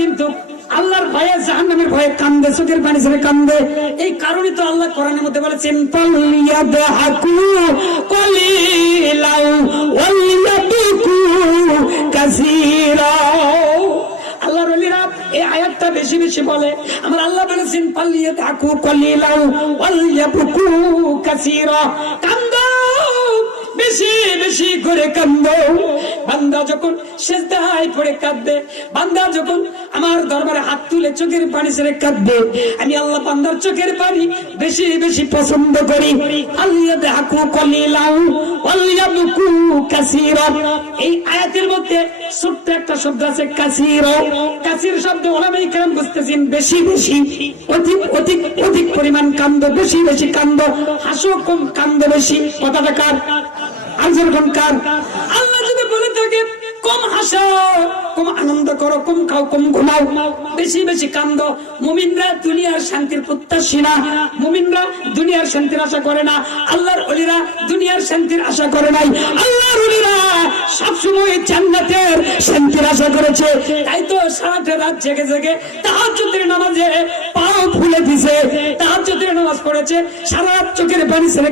কিন্তু আল্লাহর ভয়ে, জাহান্নামের ভয়ে কান্দে, চোখের পানি ছেড়ে কান্দে। এই কারণে তো আল্লাহ কোরআনের মধ্যে বলেছেন পালিয়াদহাকু কলিলাও ওয়ালিয়াবকু কাসীরা। আল্লাহর ওলিরা এই আয়াতটা বেশি বেশি বলে। আমার আল্লাহ বলেছেন পাল্লিয়ে থাকু কলিলাও ওয়ালিয়াবকু কাসীরা। কান্দো, বেশি বেশি করে কান্দো। বান্দা যখন সেজদায় পড়ে কাঁদবে, বান্দা যখন আমার দরবারে হাত তুলে চোখের পানি ছেড়ে কাঁদবে, আমি আল্লাহ বান্দার চোখের পানি বেশি বেশি পছন্দ করি। আল্লাহ কলিলাউ ওয়ালিয়াবকু এই আয়াতের মধ্যে ছোট্ট একটা শব্দ আছে শব্দ ওলামাই বুঝতেছেন বেশি বেশি, অধিক অধিক অধিক পরিমাণ কান্দ বেশি বেশি কান্দ হাসো কম কান্দ বেশি। কথাটা কার? আর যেরকম কার? কম আনন্দ করো, কম খাও, কম ঘুমাও। বেশি বেশি কান্দ। মুমিনরা দুনিয়ার শান্তির প্রত্যাশী না। মুমিনরা দুনিয়ার শান্তির আশা করে না। আল্লাহর অলিরা দুনিয়ার শান্তির আশা করে নাই। আল্লাহর অলিরা সবসময় জান্নাতের শান্তির আশা করেছে। তাই তো সারাটা রাত জেগে জেগে তাহাজ্জুদের নামাজে পাও ফুলে দিছে। তাহাজ্জুদের নামাজ পড়েছে। সারা রাত চোখের পানি ছেড়ে